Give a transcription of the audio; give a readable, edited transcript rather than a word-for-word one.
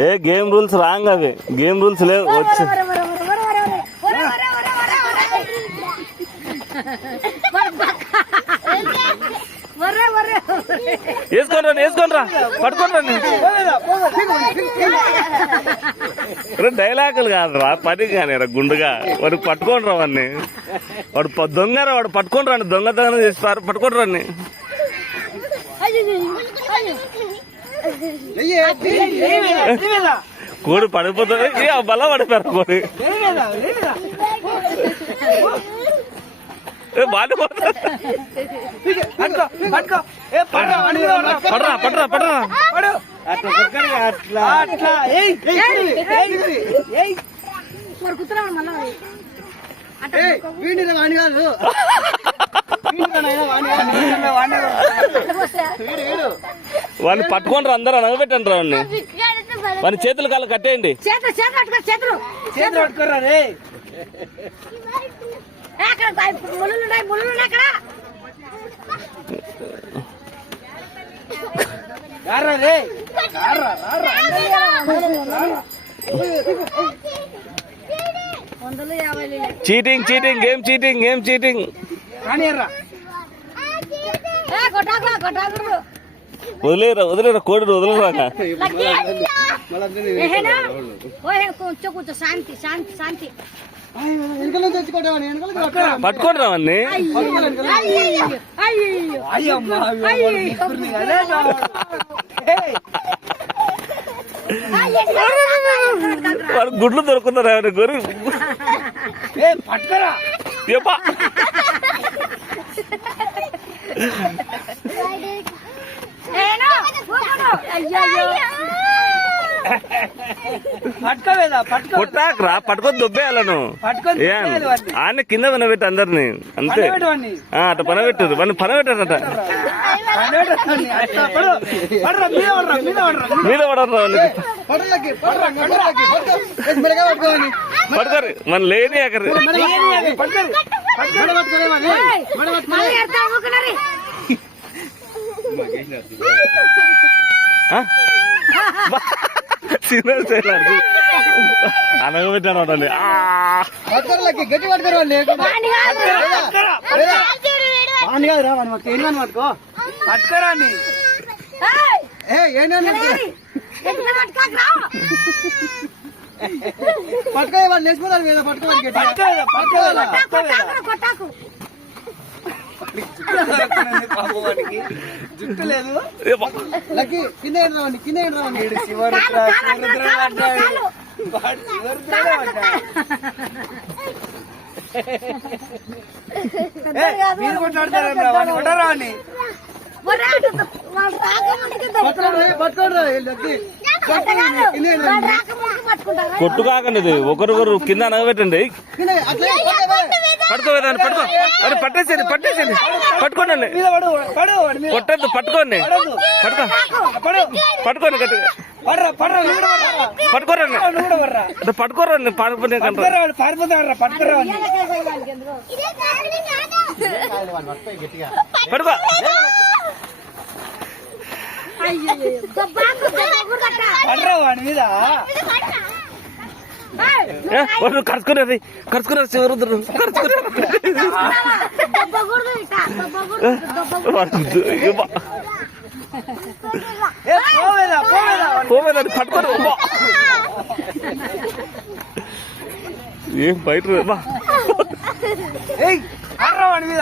ఏ game rules wrong అవి game rules లేవు వచ్చి వేసుకోండి పట్టుకోండి డైలాగులు కాదురా పని కానీ గుండుగా వాడికి పట్టుకోండి రా వాడిని వాడు దొంగరా వాడు పట్టుకోండి రండి దొంగతనం చేస్తారు పట్టుకోండి రండి కోడి పడిపోతుంది బల్ల పడిపోయారు కోడి పడరా వాడిని పట్టుకోండి అందరూ అనగబెట్టండి రా వాడిని వాడిని చేతులు కాళ్ళు కట్టేయండి చీటింగ్ గేమ్ చీటింగ్ వదిలేరా కోడి వదిలేరా కూర్చో శాంతి పట్టుకోండి రావన్నీ వాడు గుడ్లు దొరుకుతున్నారా గొరి పట్టుకోరా కొట్టాకరా పట్టుకొని దొబ్బేయాలను ఆయన కింద పనబెట్టి అందరిని అంతే అట్లా పనబెట్టు వాళ్ళని పనబెట్టారట మీద పడతారు మన లేని అక్కడ అనగబెట్టాను గట్టి పట్టుకో పట్టుకోరా పట్టుకో వాళ్ళు లేచిపోతారు మీద కొట్టాకు జుట్టు లేదు కింద రావండి మీరు కొట్లాడతారా కొట్టరాని కొట్టు కాకండి ఒకరికొకరు కింద అనగబెట్టండి పట్టుకోదాన్ని పట్టేసేయండి పట్టుకోండి కొట్టద్దు పట్టుకోండి పట్టుకోండి గట్టిగా పట్టుకోరండి పట్టుకో వాడి మీద కరుచుకున్నారు శివరుద్రు పోవేదండి పట్టుకొని ఏం బయట వాడి మీద